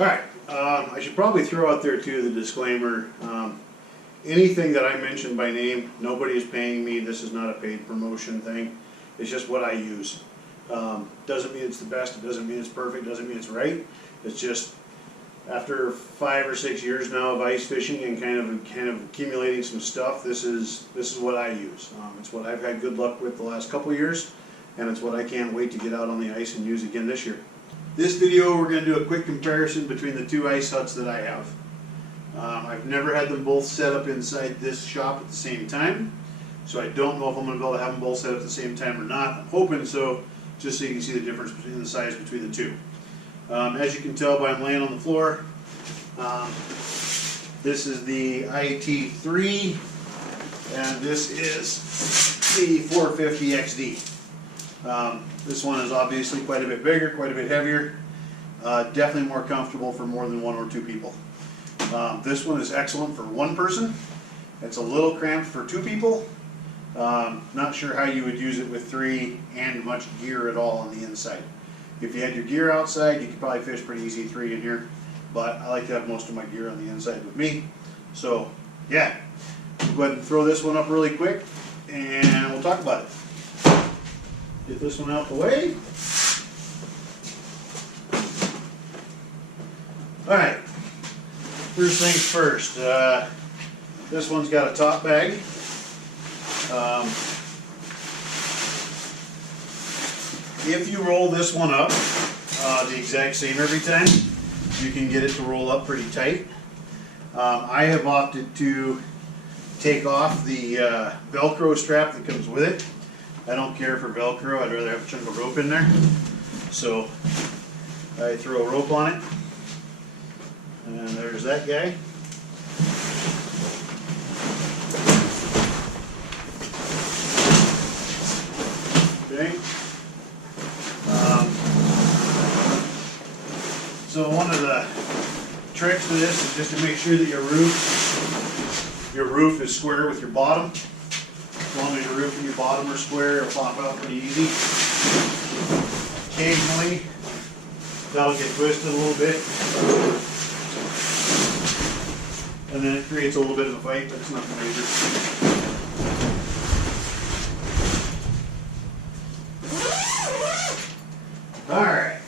Alright, I should probably throw out there too the disclaimer. Anything that I mention by name, nobody is paying me. This is not a paid promotion thing. It's just what I use. Doesn't mean it's the best, it doesn't mean it's perfect, doesn't mean it's right. It's just after 5 or 6 years now of ice fishing and kind of accumulating some stuff, this is what I use. It's what I've had good luck with the last couple years, and it's what I can't wait to get out on the ice and use again this year. This video, we're going to do a quick comparison between the two ice huts that I have. I've never had them both set up inside this shop at the same time, so I don't know if I'm going to be able to have them both set up at the same time or not. I'm hoping so, just so you can see the difference between the size between the two. As you can tell by I'm laying on the floor, this is the IT3, and this is the 450 XD. This one is obviously quite a bit bigger, quite a bit heavier, definitely more comfortable for more than 1 or 2 people. This one is excellent for 1 person. It's a little cramped for 2 people. Not sure how you would use it with 3 and much gear at all on the inside. If you had your gear outside, you could probably fish pretty easy 3 in here, but I like to have most of my gear on the inside with me. So yeah, we'll go ahead and throw this one up really quick and we'll talk about it. Get this one out the way. Alright, first things first, this one's got a top bag. If you roll this one up the exact same every time, you can get it to roll up pretty tight. I have opted to take off the Velcro strap that comes with it. I don't care for Velcro, I'd rather have a chunk of rope in there. So I throw a rope on it, and there's that guy. Okay. So one of the tricks to this is just to make sure that your roof is square with your bottom. As long as your roof and your bottom are square, it'll pop out pretty easy. Occasionally, that'll get twisted a little bit, and then it creates a little bit of a fight, but it's nothing major. Alright.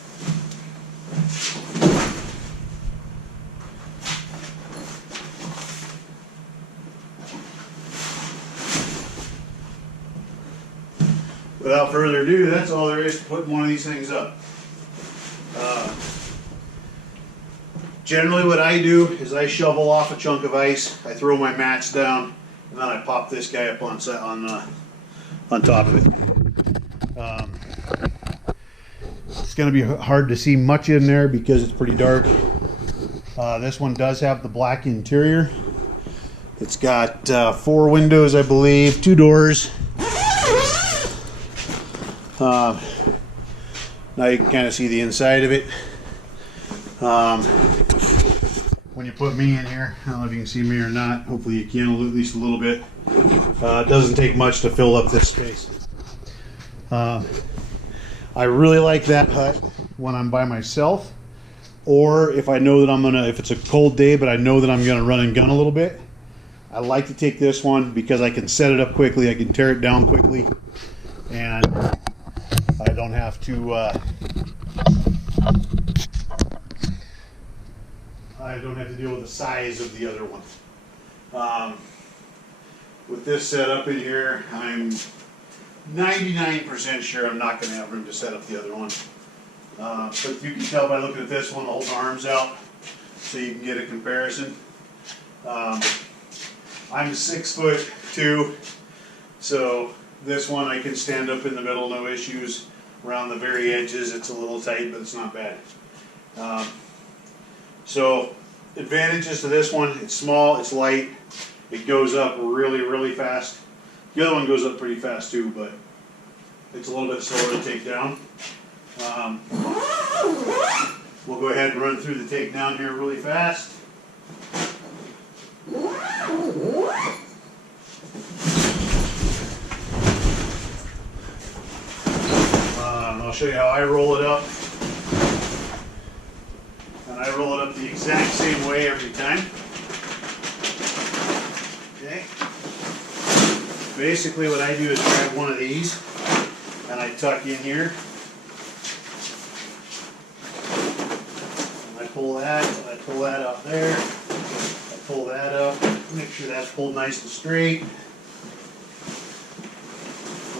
Without further ado, that's all there is to putting one of these things up. Generally what I do is I shovel off a chunk of ice, I throw my mats down, and then I pop this guy up on top of it. It's going to be hard to see much in there because it's pretty dark. This one does have the black interior. It's got 4 windows, I believe, 2 doors. Now you can kind of see the inside of it. When you put me in here, I don't know if you can see me or not, hopefully you can, at least a little bit. It doesn't take much to fill up this space. I really like that hut when I'm by myself, or if I know that if it's a cold day but I know that I'm gonna run and gun a little bit. I like to take this one because I can set it up quickly, I can tear it down quickly, and I don't have to deal with the size of the other one. With this setup in here, I'm 99% sure I'm not going to have room to set up the other one. But you can tell by looking at this one, I'll hold my arms out so you can get a comparison. I'm 6'2", so this one I can stand up in the middle, no issues. Around the very edges it's a little tight, but it's not bad. So advantages to this one: it's small, it's light, it goes up really, really fast. The other one goes up pretty fast too, but it's a little bit slower to take down. We'll go ahead and run through the takedown here really fast. I'll show you how I roll it up. And I roll it up the exact same way every time. Okay. Basically what I do is grab one of these and I tuck in here. And I pull that, and I pull that up there. I pull that up, make sure that's pulled nice and straight.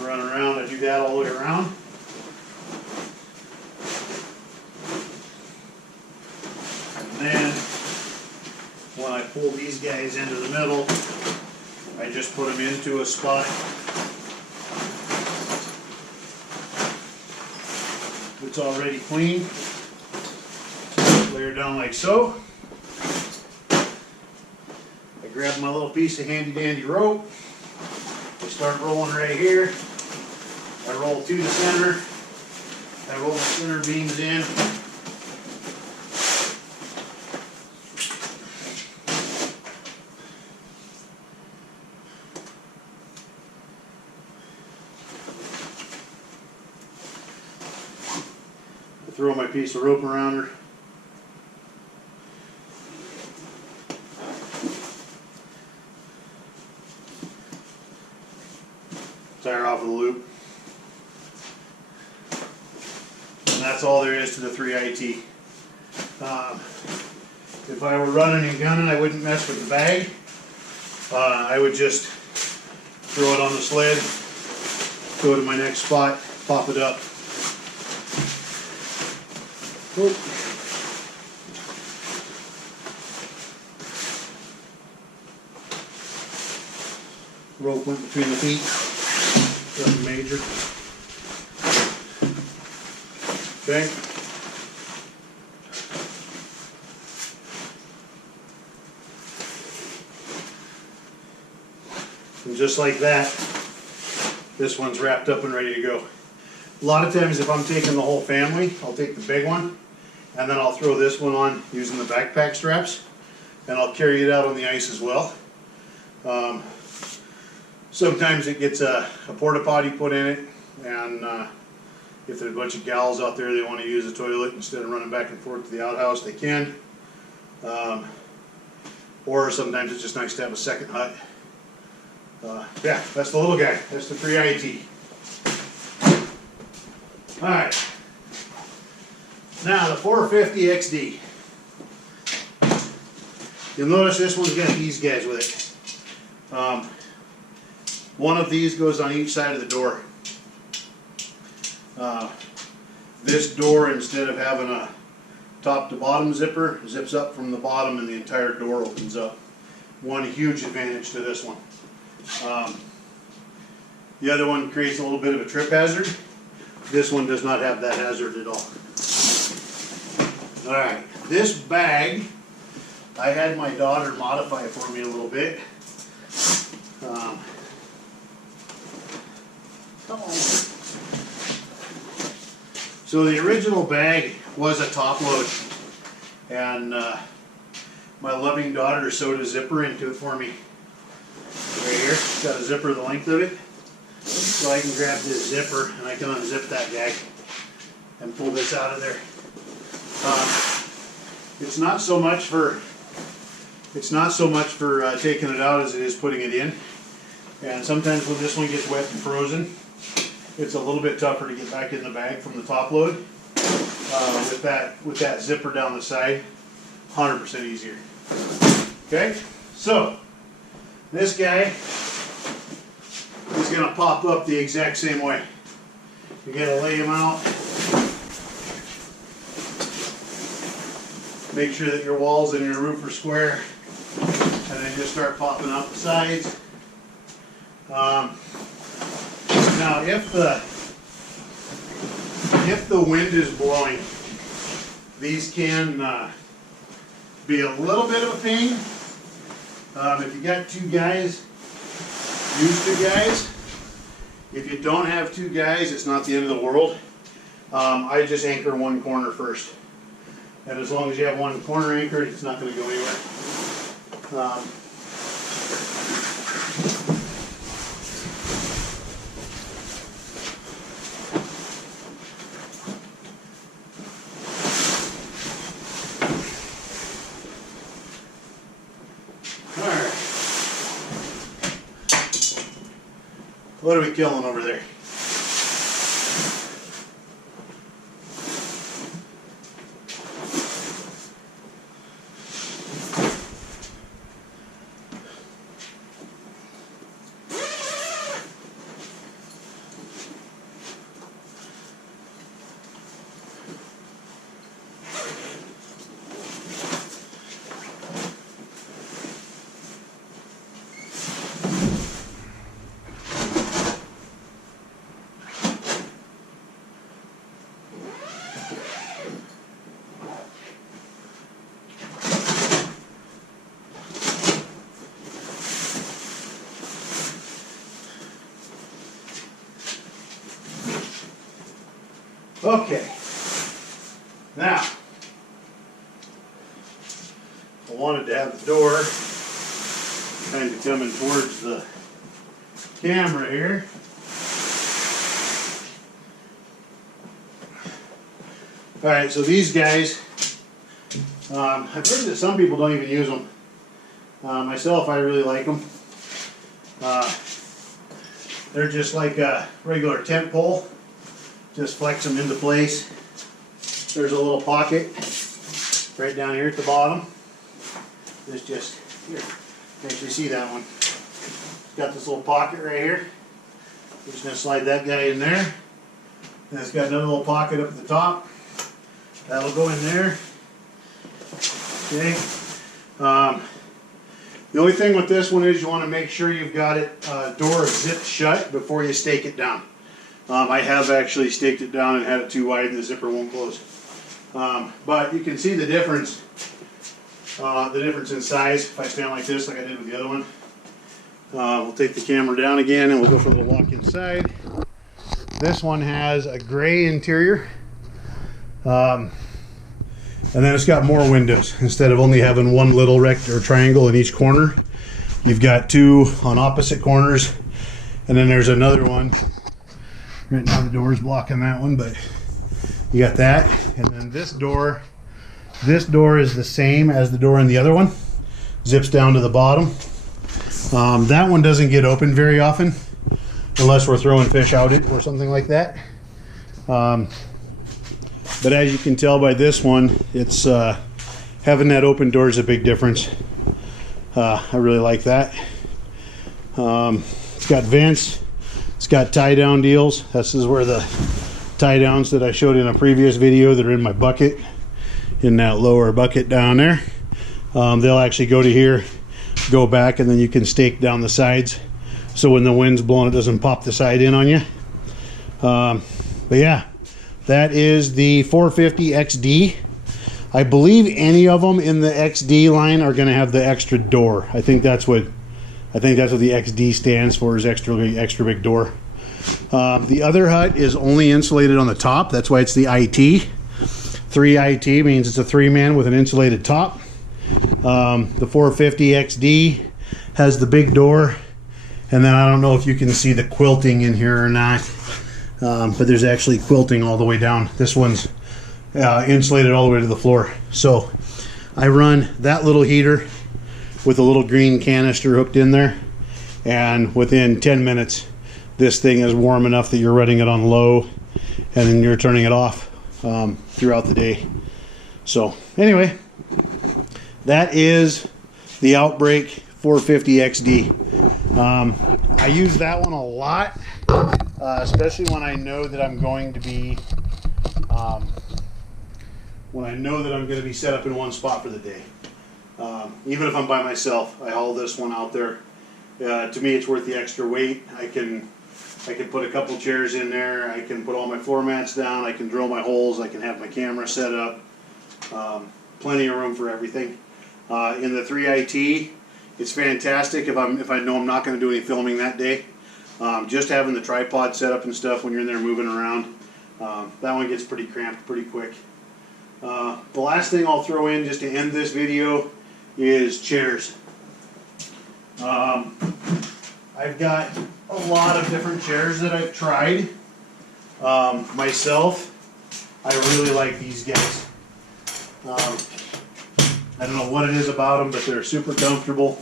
Run around, I do that all the way around. And then when I pull these guys into the middle, I just put them into a spot that's already clean. Lay her down like so. I grab my little piece of handy dandy rope. I start rolling right here. I roll to the center. I roll the center beams in. I throw my piece of rope around her. Tie her off with a loop. And that's all there is to the 3IT. If I were running and gunning, I wouldn't mess with the bag. I would just throw it on the sled, go to my next spot, pop it up. Oop. Rope went between the feet. Nothing major. Okay. And just like that, this one's wrapped up and ready to go. A lot of times if I'm taking the whole family, I'll take the big one and then I'll throw this one on using the backpack straps and I'll carry it out on the ice as well. Sometimes it gets a porta potty put in it, and if there's a bunch of gals out there they want to use a toilet instead of running back and forth to the outhouse, they can. Or sometimes it's just nice to have a second hut. Yeah, that's the little guy. That's the 3IT. Alright. Now the 450 XD. You'll notice this one's got these guys with it. One of these goes on each side of the door. This door, instead of having a top to bottom zipper, zips up from the bottom and the entire door opens up. One huge advantage to this one. The other one creates a little bit of a trip hazard. This one does not have that hazard at all. Alright, this bag I had my daughter modify for me a little bit. So the original bag was a top load, and my loving daughter sewed a zipper into it for me. Right here, it's got a zipper the length of it, so I can grab this zipper and I can unzip that gag and pull this out of there. It's not so much for taking it out as it is putting it in. And sometimes when this one gets wet and frozen, it's a little bit tougher to get back in the bag from the top load. With that zipper down the side, 100% easier. Okay, so this guy is going to pop up the exact same way. You got to lay him out. Make sure that your walls and your roof are square, and then just start popping out the sides. Now, if the wind is blowing, these can be a little bit of a pain. If you got two guys, use two guys. If you don't have two guys, it's not the end of the world. I just anchor one corner first. And as long as you have one corner anchored, it's not going to go anywhere. What are we killing over there? Okay, now I wanted to have the door kind of coming towards the camera here. All right, so these guys, I've heard that some people don't even use them. Myself, I really like them. They're just like a regular tent pole. Just flex them into place. There's a little pocket right down here at the bottom. This just, here, actually see that one. Got this little pocket right here. We're just going to slide that guy in there. And it's got another little pocket up at the top. That'll go in there. Okay. The only thing with this one is you want to make sure you've got it door zipped shut before you stake it down. I have actually staked it down and had it too wide and the zipper won't close. But you can see the difference in size if I stand like this, like I did with the other one. We'll take the camera down again and we'll go for a little walk inside. This one has a gray interior. And then it's got more windows. Instead of only having one little rectangle or triangle in each corner, you've got two on opposite corners. And then there's another one. Right now the door is blocking that one, but you got that. And then this door is the same as the door in the other one. Zips down to the bottom. That one doesn't get open very often unless we're throwing fish out it or something like that. But as you can tell by this one, it's having that open door is a big difference. I really like that. It's got vents. It's got tie down deals. This is where the tie downs that I showed in a previous video that are in my bucket, in that lower bucket down there. They'll actually go to here, go back, and then you can stake down the sides so when the wind's blowing it doesn't pop the side in on you. But yeah, that is the 450 XD. I believe any of them in the XD line are going to have the extra door. I think that's what the XD stands for, is extra big door. The other hut is only insulated on the top. That's why it's the IT. 3 IT means it's a 3-man with an insulated top. The 450 XD has the big door, and then I don't know if you can see the quilting in here or not, but there's actually quilting all the way down. This one's insulated all the way to the floor. So I run that little heater with a little green canister hooked in there, and within 10 minutes this thing is warm enough that you're running it on low and then you're turning it off throughout the day. So anyway, that is the Outbreak 450 XD. I use that one a lot, especially when I know that I'm going to be set up in one spot for the day. Even if I'm by myself, I haul this one out there. To me, it's worth the extra weight. I can put a couple chairs in there. I can put all my floor mats down. I can drill my holes. I can have my camera set up. Plenty of room for everything. In the 3IT, it's fantastic if I know I'm not going to do any filming that day. Just having the tripod set up and stuff when you're in there moving around, that one gets pretty cramped pretty quick. The last thing I'll throw in just to end this video is chairs. I've got a lot of different chairs that I've tried. Myself, I really like these guys. I don't know what it is about them, but they're super comfortable.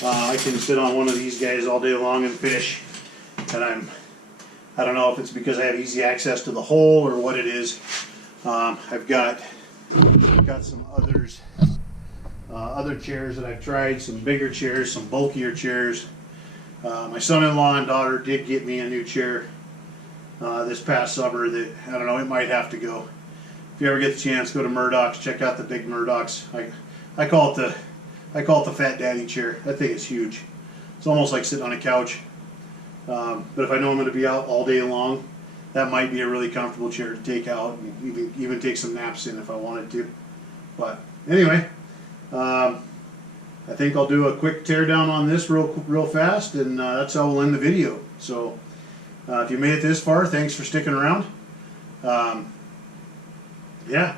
I can sit on one of these guys all day long and fish. and I don't know if it's because I have easy access to the hole or what it is. I've got some other chairs that I've tried, some bigger chairs, some bulkier chairs. My son-in-law and daughter did get me a new chair this past summer that, I don't know, it might have to go. If you ever get the chance, go to Murdoch's, check out the big Murdoch's. I call it the Fat Daddy chair. That thing is huge. It's almost like sitting on a couch. But if I know I'm going to be out all day long, that might be a really comfortable chair to take out and even take some naps in if I wanted to. But anyway, I think I'll do a quick teardown on this real fast, and that's how we'll end the video. So if you made it this far, thanks for sticking around. Yeah,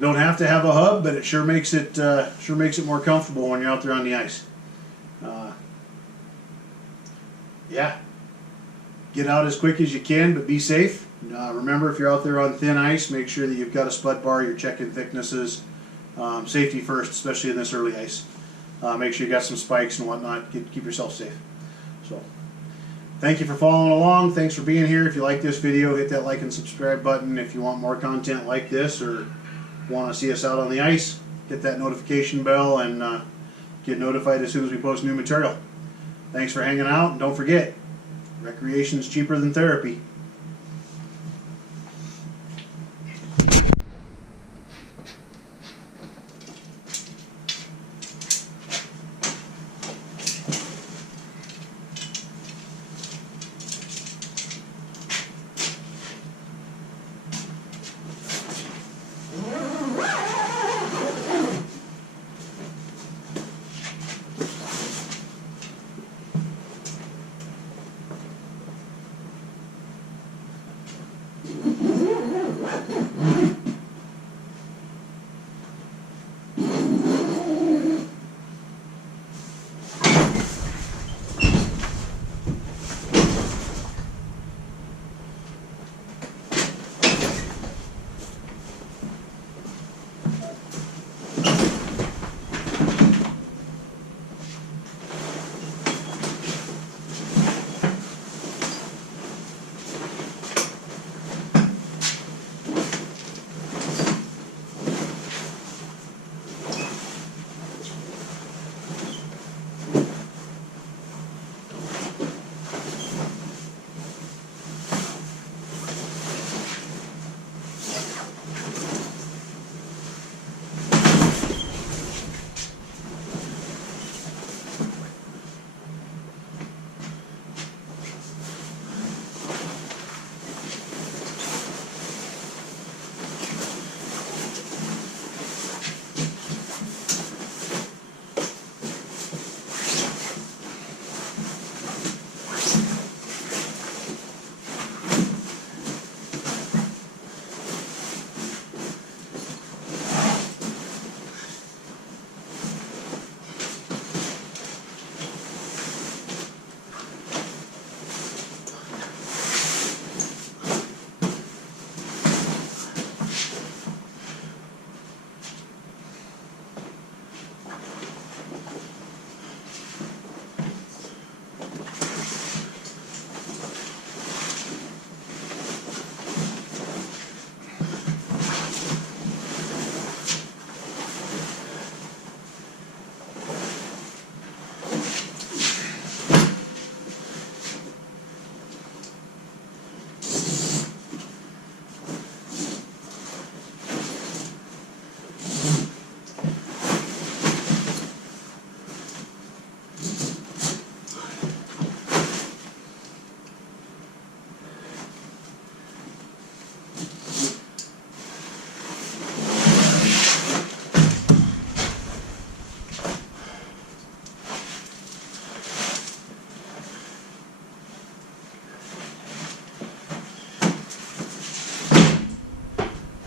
don't have to have a hub, but it sure makes it more comfortable when you're out there on the ice. Yeah, get out as quick as you can, but be safe. Remember, if you're out there on thin ice, make sure that you've got a spud bar, you're checking thicknesses. Safety first, especially in this early ice. Make sure you got some spikes and whatnot. Keep yourself safe. So, thank you for following along. Thanks for being here. If you like this video, hit that like and subscribe button. If you want more content like this or want to see us out on the ice, hit that notification bell and get notified as soon as we post new material. Thanks for hanging out, and don't forget, recreation's cheaper than therapy.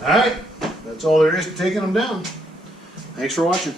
Alright, that's all there is to taking them down. Thanks for watching.